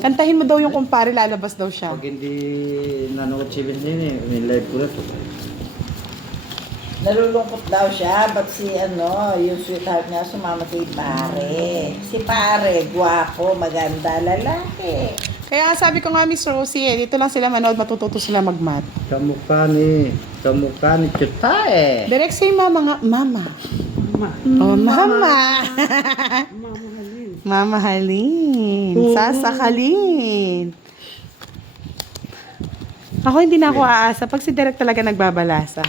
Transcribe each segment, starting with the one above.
Kantahin mo daw yung kumpare, lalabas daw siya. Pag hindi nanood si Vincent, in-live ko na to. Nalulungkot daw siya, ba't si yung sweetheart niya sumama kay pare. Si pare, gwapo, maganda, lalaki. Kaya sabi ko nga, Miss Rosie, dito lang sila manood, matututo sila magmat. Kamukha ni Chuta eh. Direct say mama nga, mama. Ma. Oh, mama. Mamahalin. Mamahalin. Sasakalin. Ako hindi na ako aasa pag si Direk talaga nagbabalasa.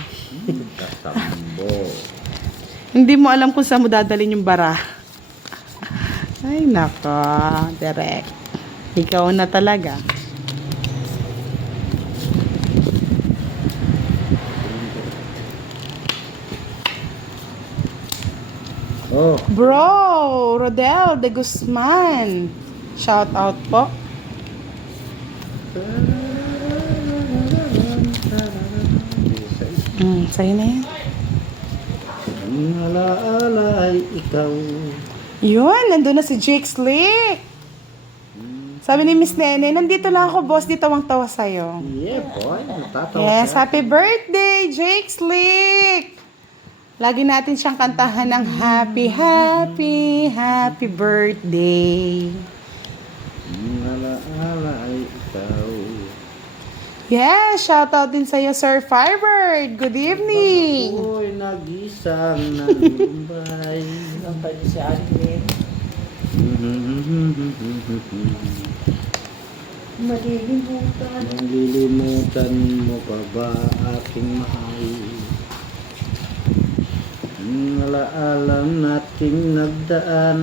Katambo. Hindi mo alam kung saan mo dadalhin yung bara. Ay, nako, Direk. Ikaw na talaga. Oh, Bro, Rodel de Guzman. Shout out po. Sa'yo na yan. ang alaala ay ikaw. Yun, nandun na si Jake Slick. Sabi ni Miss Nene, nandito lang ako, boss, di tawang-tawa sa'yo. Yeah, boy. Natatawa Yes, siya. happy birthday, Jake Slick! Lagi natin siyang kantahan ng happy, happy, happy birthday. Ang alaala ay ikaw. Yes, shout out din sa'yo, Sir Firebird. Good evening. Ako'y nag-isang nalumbay. Ang pwede si Alvin. Malilimutan. Nalilimutan mo pa ba aking mahal? Ang alaala nating nagdaan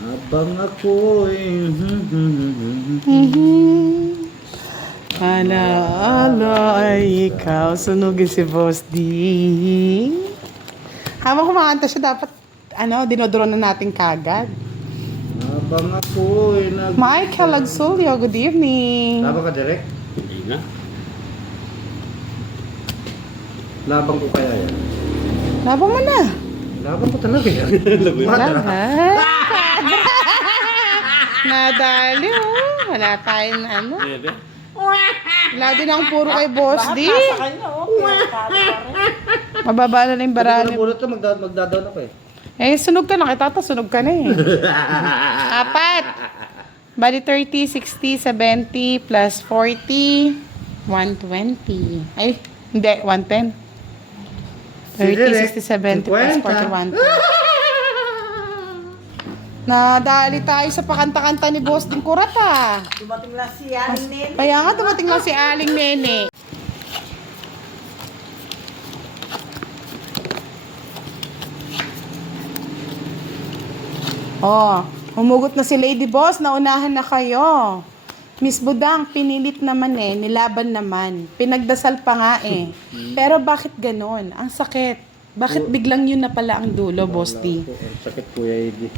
habang ako'y Ala, ay ikaw. Sunugin si Boss D. Habang kumakanta siya, dapat, dinodoro na natin kagad. habang ako'y Michael Agsulio, good evening. Labang ka direct? Hindi na. Labang ko kaya yan? Laban mo na. Labang ko talaga yan. Laban. Nadali, oh. Wala tayong Pwede. Wala din ang puro kay Boss D. Nasa kanya, okay. Kala pa rin. Mababa na lang yung Hindi ko barani. na puro ito, magdadaon ako eh. Eh, sunog ka na. Kita sunog ka na eh. Apat. Bali 30, 60, 70, plus 40, 120. Ay, hindi, 110. 30, 60, 70, plus 40, 110. Nadali tayo sa pakanta-kanta ni Boss Ding Kurat ah. Dumating lang si Aling Nene. Kaya nga dumating lang si Aling Nene. Oh, humugot na si Lady Boss, naunahan na kayo. Miss Budang, pinilit naman eh, nilaban naman. Pinagdasal pa nga eh. Pero bakit ganon? Ang sakit. Bakit biglang yun na pala ang dulo, Boss D? Ang sakit Kuya Edi.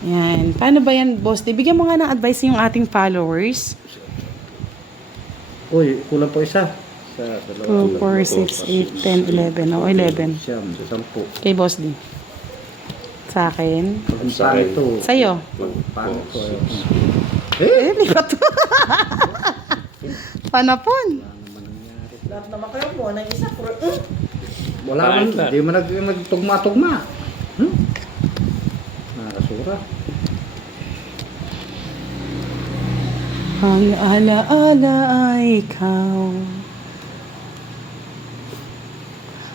Yan. Paano ba yan, Boss D? Bigyan mo nga ng advice yung ating followers. Uy, kulang po isa. Sa 2, 4, 6, 8, 10, 11. O, 11. Siyam, 10. Kay Boss D. Sa akin. Pag paano ito? Sa'yo. Paano ito? Eh, di ba to? Panapon. Lahat naman kayo mo, ng isa. Wala man, di man nagtugma-tugma. Nakasura. Ang ala-ala ay ikaw.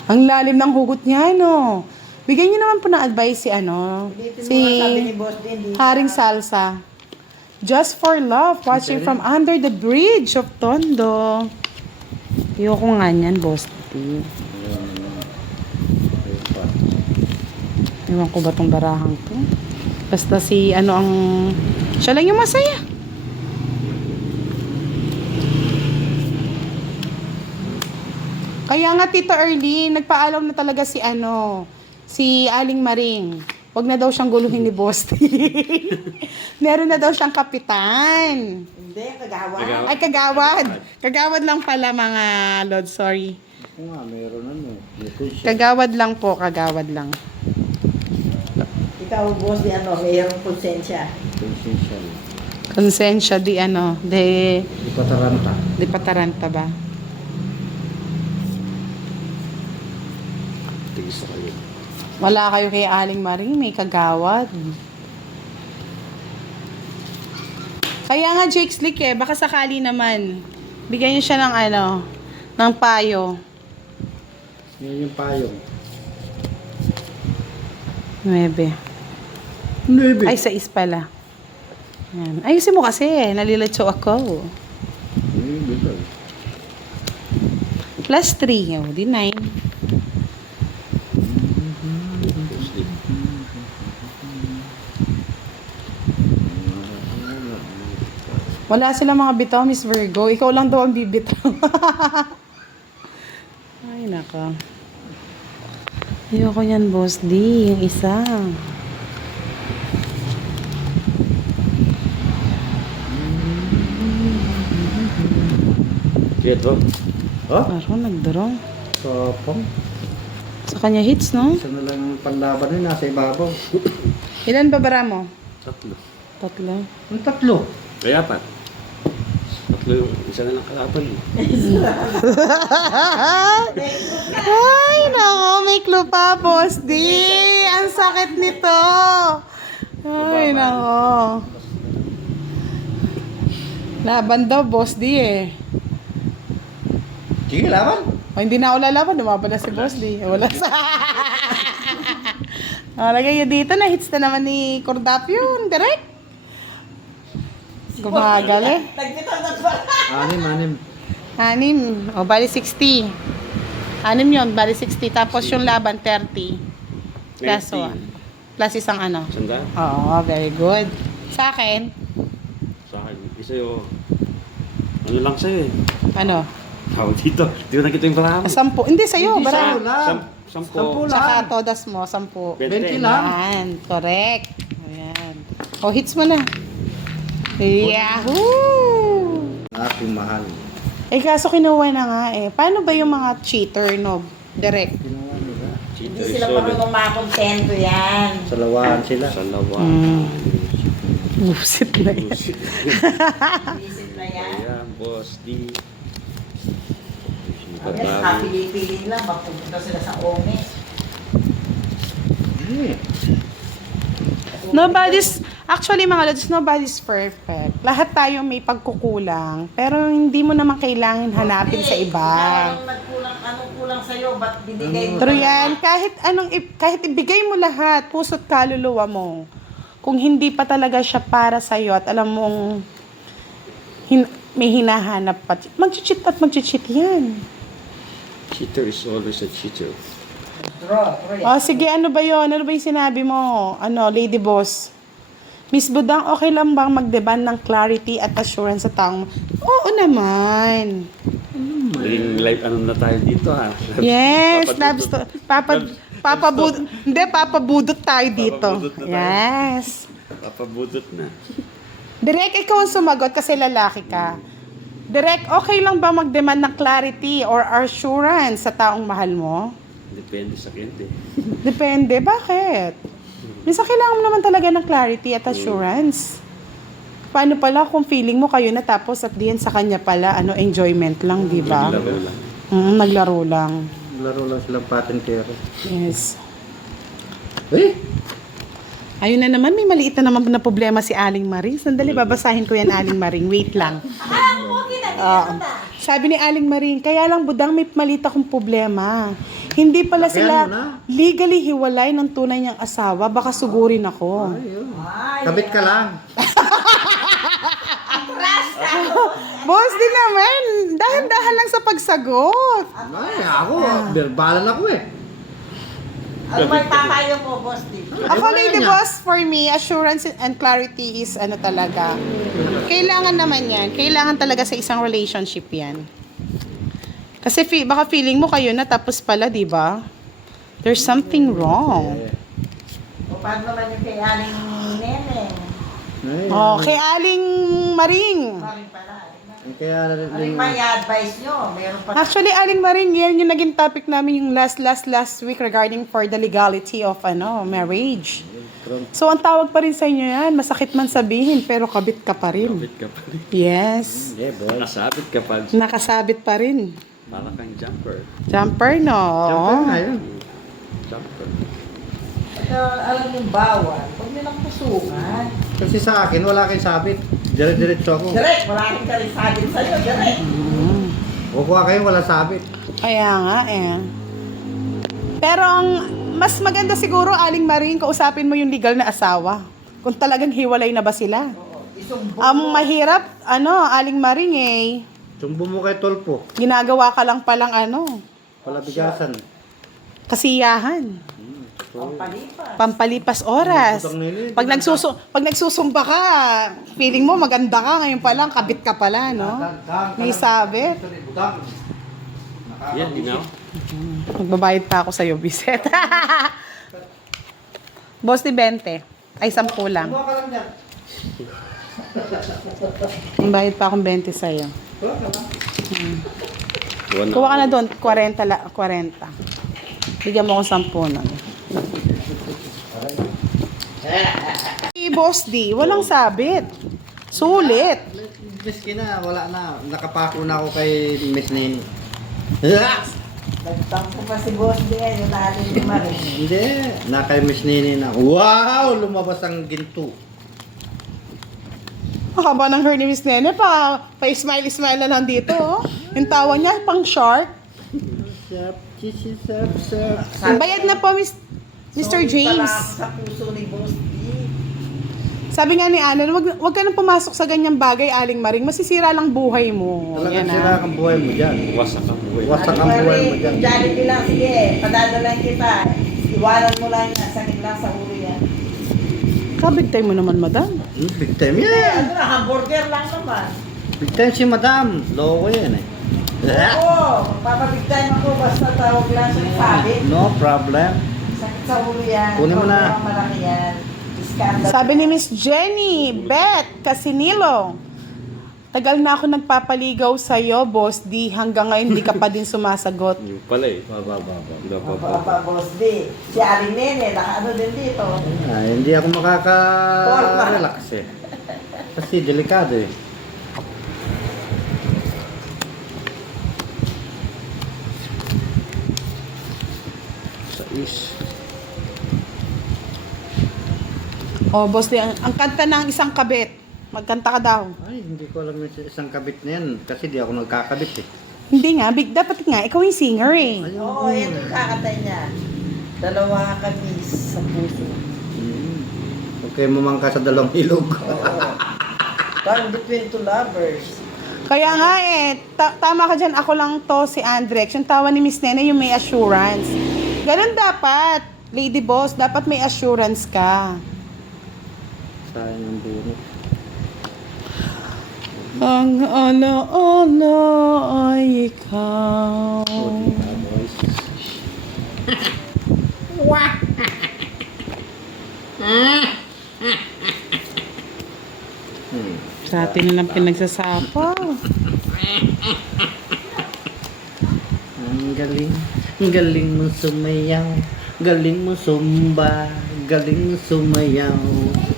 Ang lalim ng hugot niya, no? Bigyan niyo naman po ng advice si si Sabi ni Boss din, di Haring Salsa. Just for love, watching from under the bridge of Tondo. Ayoko nga niyan, Boss D. Ewan ko ba tong barahang to? Basta si siya lang yung masaya. Kaya nga Tito Early, nagpaalam na talaga si si Aling Maring. Huwag na daw siyang guluhin ni Boss D. Meron na daw siyang kapitan. Hindi, kagawa. Ay, kagawad. Kagawad lang pala mga Lord, sorry. Ako nga, meron ano. May kunsya. Kagawad lang po, kagawad lang. Ikaw ikaw, boss, di ano, mayroong konsensya. Konsensya. Konsensya di ano, Di pataranta. di pataranta ba? Tigis na kayo. Wala kayo kay Aling Maring, may kagawad. Kaya nga Jake Slick eh, baka sakali naman. Bigyan niyo siya ng ano, ng payo. Yan yung payong. 9. 9. Ay, 6 pala. Yan. Ayusin mo kasi, nalilatso ako. 9 lang. Plus 3, oh, di 9. Wala silang mga bitaw, Miss Virgo. Ikaw lang daw ang bibitaw. Ay, naka. Ayoko yan, Boss D. Yung isa. Ito. Oh? Parang nagdarong. Kapang. Sa kanya hits, no? Isa na lang ang panlaban nun, nasa ibabaw. Ilan ba bara mo? 3. 3. Ang tatlo. Kaya 4. 3 yung isa na lang kalaban. Ay, nako, may clue pa, Boss D. Ang sakit nito. Ay, nako. Laban daw, Boss D eh. Sige, laban. O, hindi na ako lalaban. Lumaban na si Boss D. Wala sa... O, lagay nyo dito na. Hits na naman ni Cordap yun. Direct. Gumagal eh. Nagbitaw na ba? 6. 6. O, bali 60. 6 yun. Bali 60. Tapos yung laban, 30. Plus 1. Plus isang ano. Sanda? Oo, very good. Sa akin, Sa akin. Isa yung... Ano lang sa'yo eh. ano? Tawag dito. Di ba nakita yung barahan mo? 10. Hindi, sa'yo. Hindi Bara. sa'yo lang. 10. 10 lang. Saka todas mo, 10. 20 lang. Ayan, correct. Ayan. O, hits mo na. Yahoo! Ating mahal. Eh, kaso kinuha na nga eh. Paano ba yung mga cheater, no? Direct. Ginawa nila. Hindi sila marunong makakontento yan. Sa lawaan sila. Sa lawa. Busit na yan. Isip na yan. Ayan, Boss D. Kami, nakapili-pili lang, mapupunta sila sa ome. Actually mga lods, nobody's perfect. Lahat tayo may pagkukulang. Pero hindi mo naman kailangan hanapin sa iba. Anong kulang sa'yo? Ba't binigay mo? True yan. Kahit ibigay mo lahat, puso't kaluluwa mo. Kung hindi pa talaga siya para sa'yo at alam mong may hinahanap pa. Mag-cheat at mag-cheat yan. Cheater is always a cheater. O sige, ano ba yon? Ano ba yung sinabi mo? Ano, Lady Boss? Miss Budang, okay lang bang mag-demand ng clarity at assurance sa taong? Oo naman. Naging live ano na tayo dito ha. Yes, love story. Papabudot tayo dito. Papabudot na tayo. Yes. Papabudot na. Direk, ikaw ang sumagot kasi lalaki ka. Direk, okay lang ba mag-demand ng clarity or assurance sa taong mahal mo? Depende sa kliyente. Depende. Bakit? Minsan kailangan mo naman talaga ng clarity at assurance. Paano pala kung feeling mo kayo na tapos at diyan sa kanya pala, enjoyment lang, di ba? Naglaro lang. Naglaro lang. Laro lang silang patentero. Yes. Eh? Ayun na naman, may maliit na naman na problema si Aling Maring. Sandali, babasahin ko yan, Aling Maring. Wait lang. Sabi ni Aling Maring, kaya lang Budang may maliit akong problema. Hindi pala Lakihan sila mo na. legally hiwalay ng tunay niyang asawa. Baka sugurin ako. Ayun. Kabit ka lang. Boss, di naman. Dahan-dahan lang sa pagsagot. Ay, ako. Berbalan ako eh. Ano ba papayo mo, boss? Ako, Lady Boss, for me, assurance and clarity is talaga. Kailangan naman yan. Kailangan talaga sa isang relationship yan. Kasi baka feeling mo kayo na tapos pala, di ba? There's something wrong. O paano naman yung kay Aling Neneng? Ay, Oh, kay Aling Maring. Maring pala. kaya Ano yung may advice nyo? Meron pa. Actually, Aling Maring, yan yung naging topic namin yung last week regarding for the legality of marriage. So, ang tawag pa rin sa inyo yan, masakit man sabihin, pero kabit ka pa rin. Kapit ka pa rin. Yes. Hindi, boy. Nasabit ka pa. Nakasabit pa rin. Para kang jumper. Jumper, no? Siyempre nga yun. Jumper. Alam yung bawal, huwag nilang pusungan. Kasi sa akin, wala kang sabit. Dire-diretso ako. Direk, wala kang kalisagin sa'yo, direk. Kukuha kayo, wala sabit. Kaya nga eh. Pero ang mas maganda siguro, Aling Maring, kausapin mo yung legal na asawa. Kung talagang hiwalay na ba sila. Isumbong Ang mo. mahirap, Aling Maring eh, Sumbo mo kay Tolpo. ginagawa ka lang palang Wala bigasan. kasiyahan. Pampalipas. Pampalipas oras. Budang na yun, Pag nagsusumba ka, feeling mo maganda ka, ngayon pa lang, kabit ka pala, no? May sabit. Yan, you know? Magbabayad pa ako sa'yo, Biset. Boss ni 20. Ay, 10 lang. Kuha ka lang dyan. Magbayad pa akong 20 sa'yo. Kuha ka lang. Kuha ka na doon, 40. Bigyan mo akong 10 nun. Boss D, walang sabit. Sulit. Miski na, wala na. Nakapako na ako kay Miss Nini. Nagtampo pa si Boss D, yung natin yung marin. Hindi, na kay Miss Nini na. Wow! Lumabas ang ginto. Haba ng hair ni Miss Nene, pa-smile-smile na lang dito. Oh. Yung tawa niya, pang shark. Sap, chichi, sap, sap. Ang bayad na po, Mr. James. Sa puso ni Boss D. Sabi nga ni Alan, wag ka nang pumasok sa ganyang bagay, Aling Maring. Masisira lang buhay mo. Talagang Yan, sira ang buhay mo dyan. Wasak ang buhay. Wasak ang buhay mo dyan. Jollibee lang, sige. Padadalain kita. Iwanan mo lang yan. Sakit lang sa ulo yan. Kabig time mo naman, madam. Big time Eh, yan. ano na, hamburger lang naman. Big time si madam. Loko yan eh. Oo, papabigtayin ako basta tawag lang siya sabi. No problem. Sakit sa ulo yan. Kunin mo na. Problema malaki yan. Iskandal. Sabi ni Miss Jenny, Beth, Casinilo, tagal na ako nagpapaligaw sa'yo, Boss D. Hanggang ngayon, di ka pa din sumasagot. Yung pala eh. Apa, Boss D. Si Aling Nene, nakaano din dito. Ay, hindi ako makaka-relax eh. Kasi delikado eh. Oh, Boss D, ang kanta ng isang kabit. Magkanta ka daw. Ay, hindi ko alam yung isang kabit na yan. Kasi di ako nagkakabit eh. Hindi nga, dapat nga, ikaw yung singer eh. Oo, yan yung kakatay niya. Dalawa kami sa puso. Okay, mamangka sa dalawang ilog. Oo. Parang between two lovers. Kaya nga eh, tama ka dyan, ako lang to si Andrex. Yung tawa ni Miss Nene, yung may assurance. Ganun dapat, Lady Boss, dapat may assurance ka. Sayang yung bunot. Ang ala-ala ay ikaw. Boys. Sa atin na lang pinagsasapa. Ang galing. Ang galing mo sumayaw. Galing mo sumba. Galing mo sumayaw.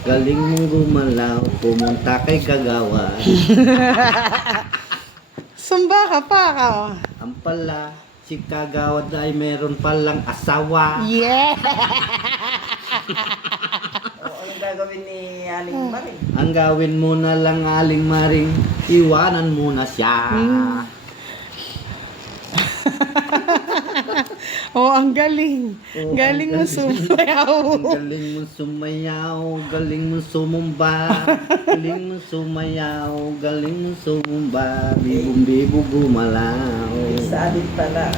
Galing mo gumalaw. Pumunta kay Kagawa. Sumba ka pa ka. Ang pala, si Kagawad ay meron palang asawa. Yeah! Oo, yung gagawin ni Aling Maring. Ang gawin mo na lang aling maring, iwanan mo na siya. Oh, ang galing. Oh, Galing mo ang sumayaw. Ang galing mo sumayaw, galing mo sumumba, galing mo sumayaw, galing mo sumumba, bibong-bibo gumalaw. Sabit pala.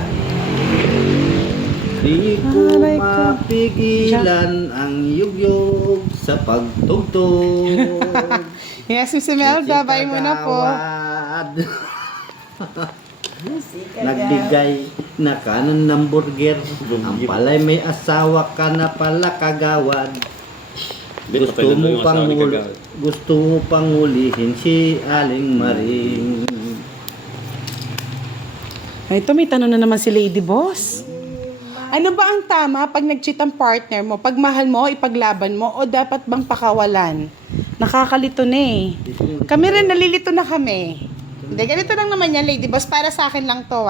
Di ko Aray ko. mapigilan ang yugyog sa pagtugtog. Yes, Miss Imelda, bye mo na po. Kagawad. Si Kagawad. Nagbigay na kanon ng burger. Ang palay may asawa ka na pala Kagawad. Gusto mo pang hulihin si Aling Maring. Ay, ito may tanong na naman si Lady Boss. Ano ba ang tama pag nag-cheat ang partner mo? Pag mahal mo, ipaglaban mo o dapat bang pakawalan? Nakakalito na eh. Kami rin nalilito na kami. Hindi, ganito lang naman yan, lady boss. Para sa akin lang to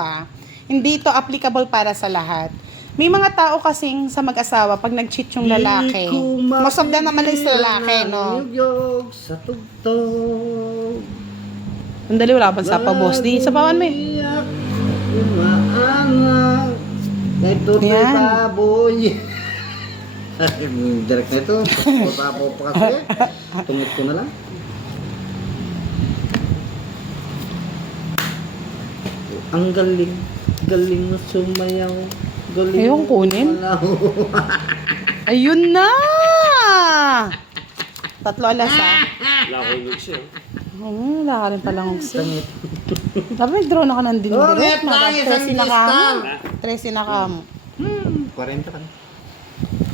Hindi ito applicable para sa lahat. May mga tao kasing sa mag-asawa, pag nag-cheat yung lalaki, most of them naman is lalaki, no? Yug sa tugtog. Sandali, wala pa sa pa, boss. Di, sa pawan mo eh. Umaanak. Ito na Yan. baboy. Direct na ito. Papo pa kasi. Tungit ko na lang. Ang galing. Galing mo sumayaw. Galing Ayun, kunin. malaw. Ayun na! 3 alas, Wala ko yung siya. Wala ka rin palang uksi. Tangit. Dapat nag-draw na ka ng dindirect. Langit, langit, ang listal. 13 na ka mo. 40 ka na.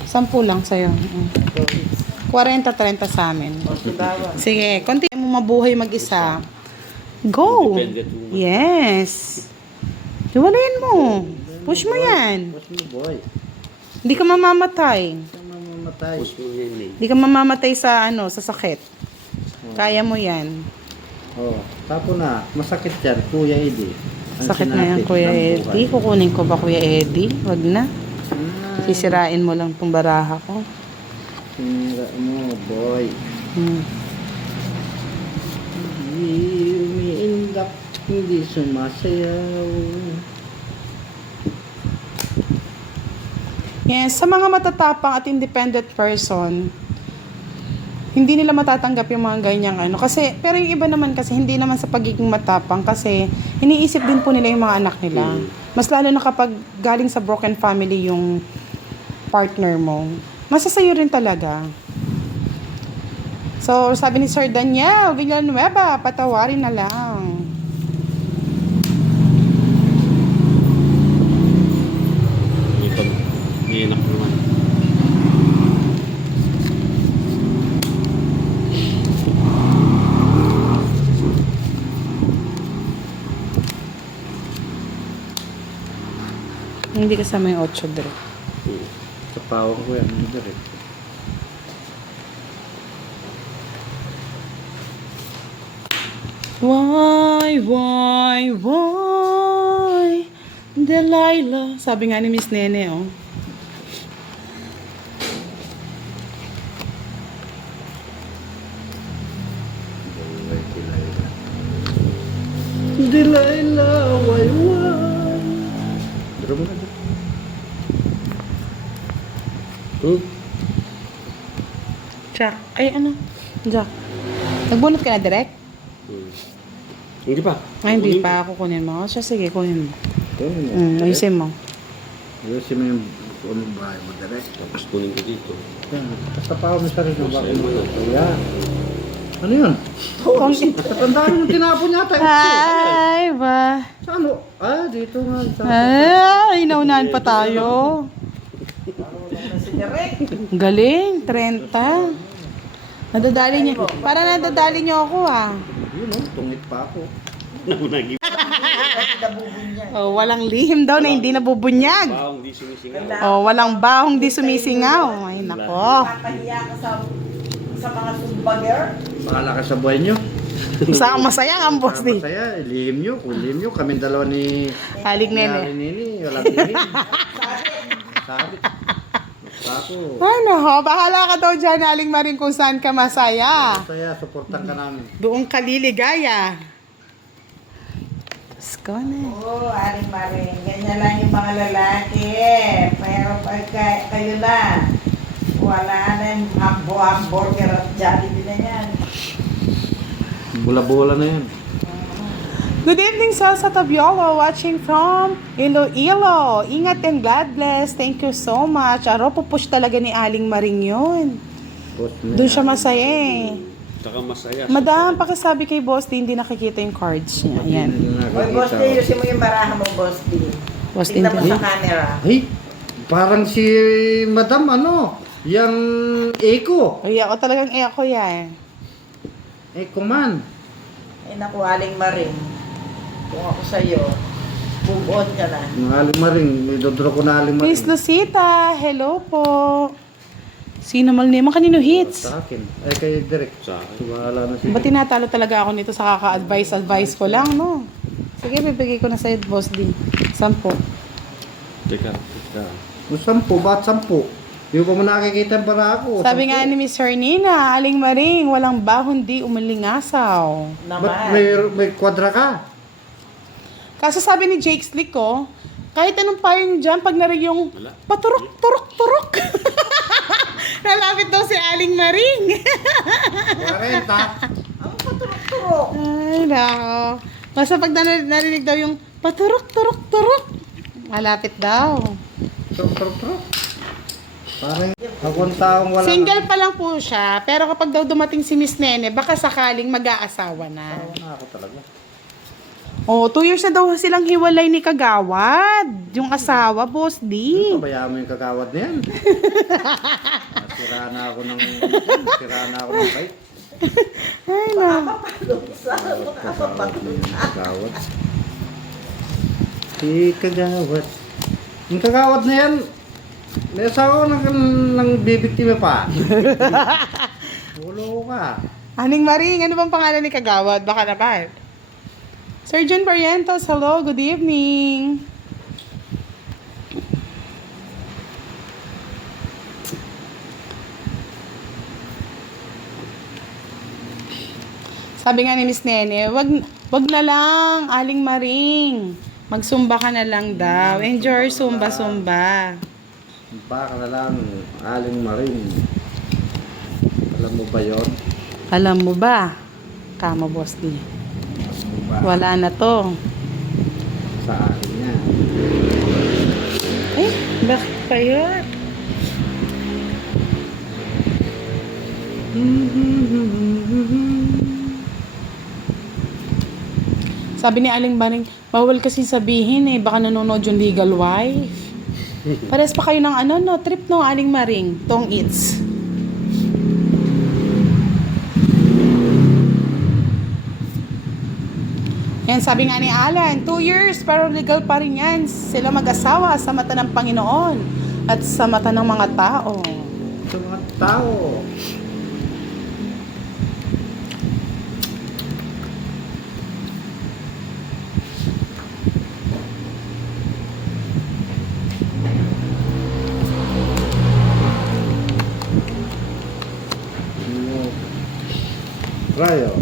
10 lang sa'yo. 40-30 sa amin. Sige, konti mo mabuhay mag-isa. Go! Independent woman. Yes! Iwalayin mo. Push mo yan. Push mo, boy. Hindi ka mamamatay. Tama mamatay. Push mo yan eh. Hindi ka mamamatay sa sa sakit. Kaya mo yan. Oh, tapo na. Masakit yan, Kuya Eddie. Ang Sakit na yan, sinapit Kuya ng Eddie. buhay. Kukunin ko ba, Kuya Eddie? Wag na. Ah, Sisirain mo lang tong baraha ko. sinira mo, boy. Hmm. Hindi umiindak, hindi sumasayaw. Yes, sa mga matatapang at independent person, hindi nila matatanggap yung mga ganyang Kasi, pero yung iba naman kasi, hindi naman sa pagiging matapang kasi iniisip din po nila yung mga anak nila. Mas lalo na kapag galing sa broken family yung partner mo, masasayo rin talaga. So, sabi ni Sir Daniel Villanueva, patawarin na lang. May enak naman. Hindi kasama yung 8 direct. Sa pawang ko yan, hindi rin. Why, Delilah. Sabi nga ni Miss Nene, Delilah, why? Drum na, drum. Jack. Ay, Jack. Nagbunot ka na direct? Hindi pa. Ay, hindi pa ako kunin mo. Siya, sige, kunin mo. Ito mo. Ayusin mo. Ayusin mo yung bahay mo direct. Tapos kunin ko dito. Yan. Tapos tapaw mo sa rin ng bako mo. Ayun. Yan. Ano yun? Tandaan yung tinapon yata. Hi, ba? Sa ano? Ah, dito nga. Ay, naunahan pa tayo. Galing, 30. Nadadali niyo. Para nadadali niyo ako, Yun o, tungit pa ako. Naunagi. Oh, walang lihim daw na hindi nabubunyag. Bawang di sumisingaw. Oh, walang bahong di sumisingaw. Ay, nako. Papahiya ka sa mga sumbager. Bahala ka sa buhay nyo. Saan masaya ang boss ni? Masaya, lihim nyo. Kung lihim nyo, kami dalawa ni Halig Nene. Nene. Walang lihim. Sabi. Ako. Ano, bahala ka daw dyan, Aling Maring, kung saan ka masaya. Masaya, supportan ka namin. Doon ka liligaya. Let's go na. Oo, Aling Maring. Ganyan lang yung mga lalaki. Pero pag kayo na, wala na yung hamburger at Jollibee na yan. Bula-bula na yan. Good evening, Salsa Tabiolo, watching from Iloilo. Ingat and God bless. Thank you so much. Aro, pupush talaga ni Aling Maring yun. Doon siya masaya eh. Tsaka masaya. Madam, pakisabi kay Boss D, hindi nakikita yung cards niya. Ayan. Oy, Boss D, yusin mo yung baraha mo, Boss D. Boss D, Tignan mo hindi. sa camera. Ay, parang si Madam yung Eco. Ay, ako talagang ako yan. Eco man. Ay, naku, Aling Maring. Kung ako sa'yo, Move on ka na. Mga alimaring, may dodro ko na alimaring. Miss Lucita, hello po. Sino mal naman kanino hits? Sa akin. Ay, kay Derek. Sa akin. Wala na siya. Ba tinatalo talaga ako nito sa kaka-advice ko lang, no? Sige, bibigay ko na sa'yo, boss din. 10. Teka. Kung 10, ba't 10? Hindi ko pa man nakikita para ako. Sabi 10. nga ni Miss Hernina, Aling Maring, walang bahon di umalingasaw. Ba't Naman. may kwadra ka? Kaso sabi ni Jake Slick ko, kahit anong payo niyo dyan, pag narinig yung Wala. paturok, turok, turok. Nalapit daw si Aling Maring. 40. Ang paturok-turok. Ay, nako. Basta pag narinig daw yung paturok, turok, turok, malapit daw. Truk. Parang ako ang taong wala. Single pa lang po siya, pero kapag daw dumating si Miss Nene, baka sakaling mag-aasawa na. Tawa na ako talaga. Oh, 2 years na daw silang hiwalay ni Kagawad. Yung asawa, Boss D. Pabayaan mo yung kakawad na yan. Sira na ako ng bike. Ay, na. Kakawad na yung kakawad. Si kagawad. Yung kakawad na yan, may asawa nang bibiktima pa. Ulo ka. Aning Maring, ano bang pangalan ni Kagawad? Baka naman. Sir John Barrientos, hello, good evening. Sabi nga ni Miss Nene, wag na lang, Aling Maring. Magsumba ka na lang daw. Enjoy sumba-sumba. Baka na lang, Aling Maring. Alam mo ba yun? Alam mo ba? Tama, Boss D. Alam mo ba? Wala na to. Sa akin niya. Eh, bakit pa yun? Sabi ni Aling Baring, bawal kasi sabihin eh, baka nanonood yung legal wife. Pares pa kayo ng ano, no, trip no, Aling Maring, tong eats. Yan, sabi nga ni Alan, 2 years, pero legal pa rin yan. Sila mag-asawa sa mata ng Panginoon at sa mata ng mga tao. Sa mga tao. Rayo.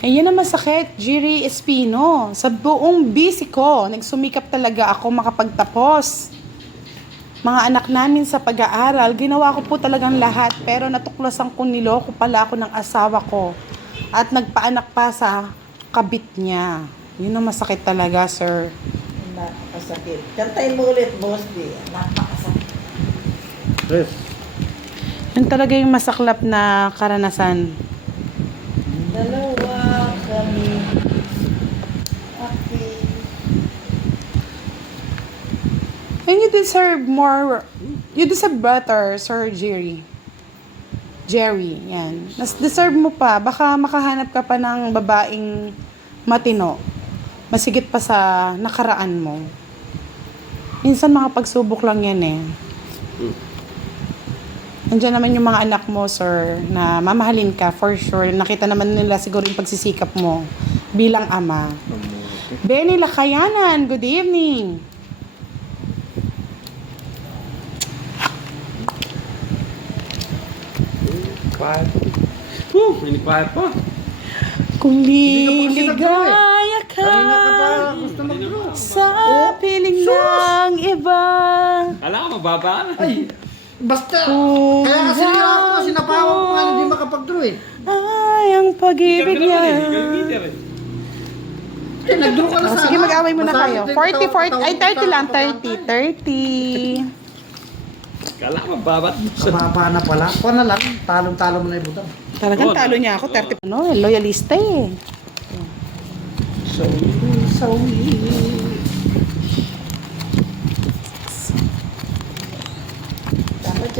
Ayan ang masakit, Jiri Espino. Sa buong busy ko, nagsumikap talaga ako makapagtapos. Mga anak namin sa pag-aaral, ginawa ko po talagang lahat, pero natuklasan ko niloko pala ako ng asawa ko. At nagpaanak pa sa kabit niya. Yun ang masakit talaga, sir. Napakasakit. Kantayin mo ulit, boss. Napakasakit. Chris. Yun talaga yung masaklap na karanasan. Dalawa kami. Okay. And you deserve more, you deserve better, Sir Jerry. Jerry, yan. Deserve mo pa. Baka makahanap ka pa ng babaeng matino. Masigit pa sa nakaraan mo. Minsan mga pagsubok lang yan eh. Nandiyan naman yung mga anak mo, sir, na mamahalin ka, for sure. Nakita naman nila siguro yung pagsisikap mo bilang ama. Benny Lakayanan, good evening. Quiet. Hindi quiet pa. Kung Hindi ka pa kasi nag-draw eh. liligaya ka Kanina ka pa gusto mag-draw. sa piling ng iba. Kala ka mababa ka na. Ay, basta. Kung Kaya kasi ako, sinapawan ko nga hindi makapag-draw eh. ay ang pag-ibig Ikaw niya. naman eh. Ikaw yung leader eh. Eh, nag-draw ka na Oh, sana. sige, mag-away muna Basta, kayo. 40, 40, ay 30 lang, 30. Kala ka mababa. Mababa na pala. Kuha na lang. Talong-talo mo na yung butang. Talagang Oo, talo niya ako, 30. Ano, loyalista eh. So,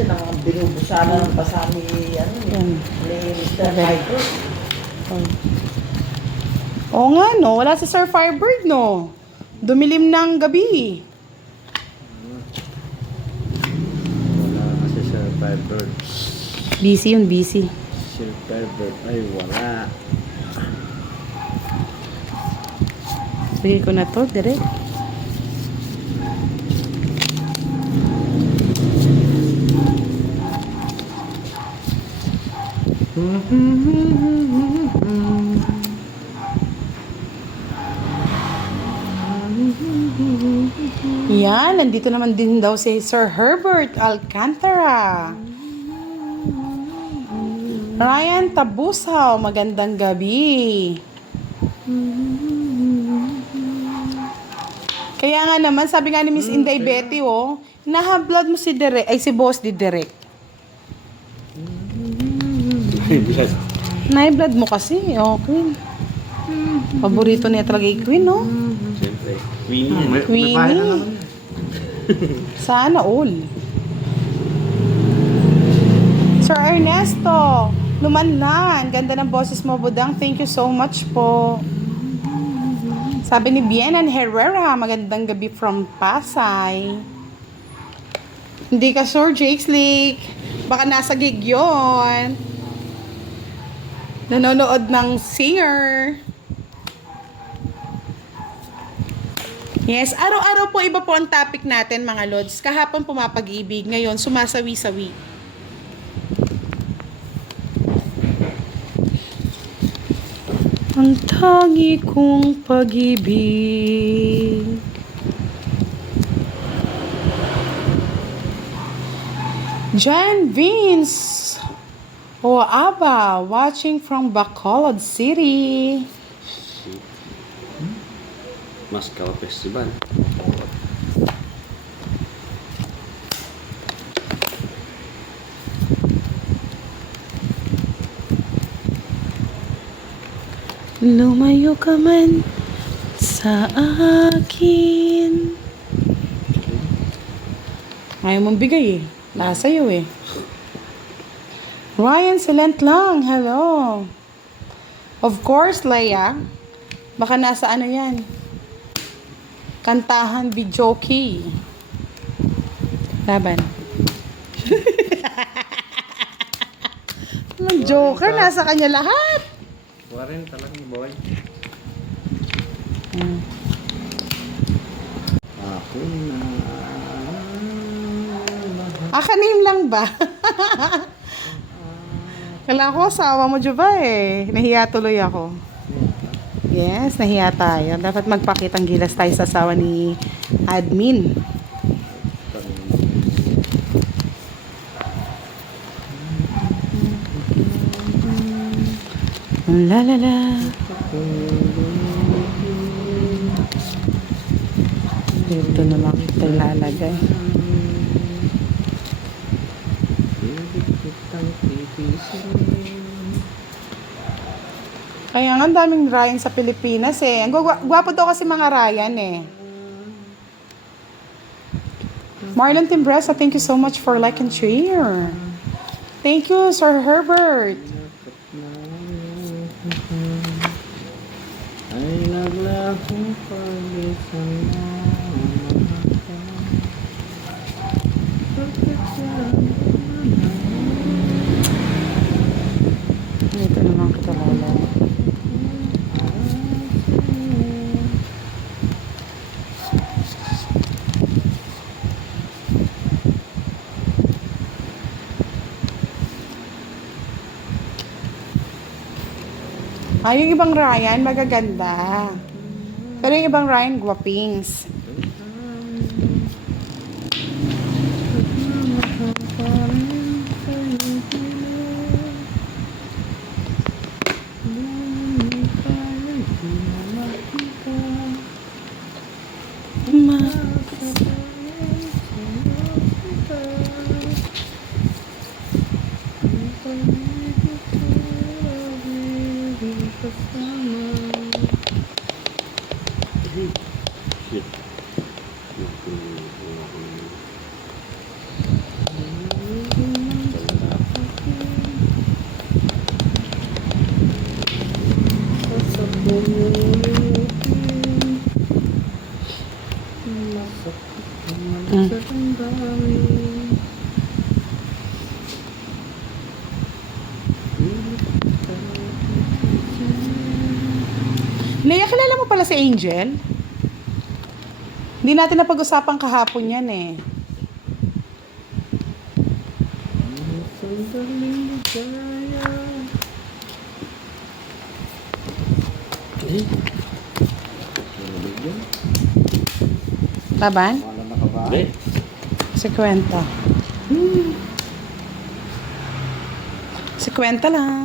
siya nang binubusana ng basa ni, ano, Yan. ni Mr. Hyper. Oo nga, no? Wala si Sir Firebird, no? Dumilim ng gabi. Wala kasi Sir Firebird. Busy yun, busy. Sir Firebird ay wala. Bigay ko na to, direct. Yan, nandito naman din daw si Sir Herbert Alcantara. Ryan Tabusaw, magandang gabi. Kaya nga naman, sabi nga ni Miss Inday Betty, oh, nahablad mo si Direk, ay si Boss di Direk. Blood. Nahiblad mo kasi, oh, Queen. Paborito niya talaga yung Queen, no? Siyempre. Queenie. May Queenie. bahay na naman yan. Sana all. Sir Ernesto, lumanlan. Ganda ng boses mo, Budang. Thank you so much po. Sabi ni Bienan Herrera, magandang gabi from Pasay. Hindi ka sure, Jakes Leak. Baka nasa gig yun. Nanonood ng singer. Yes, araw-araw po iba po ang topic natin mga Lods. Kahapon pumapag-ibig, ngayon sumasawi-sawi. Ang tangi kong pag-ibig. Jan Vince o Aba, watching from Bacolod City. Mascao Festival. Lumayo ka man sa akin. Ayaw mong bigay eh. Nasa iyo eh. Ryan Silent lang. Hello. Of course, Leia. Baka nasa ano yan. Kantahan videoke. Laban. Ang Joker, nasa kanya lahat. Warren talagang boy. Ako na. Kanim lang ba? Kala ko, asawa mo, Juba eh. Nahiya tuloy ako. Yes, nahiya tayo. Dapat magpakitang gilas tayo sa asawa ni admin. La la la. Dito na lang ito ilalagay. Kaya nga ang daming Ryan sa Pilipinas eh. Ang gwapo daw kasi mga Ryan eh. Marlon Timbresa, thank you so much for like and share. Thank you, Sir Herbert. Ay naglakong pag-isang Dito naman kita lala. Ay, yung ibang Ryan, magaganda. Pero yung ibang Ryan, guwapings. Shit. Leia, kilala mo pala si Angel? Hindi natin napag-usapan kahapon yan eh. Laban? Wala na ka ba? Hindi. Si Kwenta. Si Kwenta lang.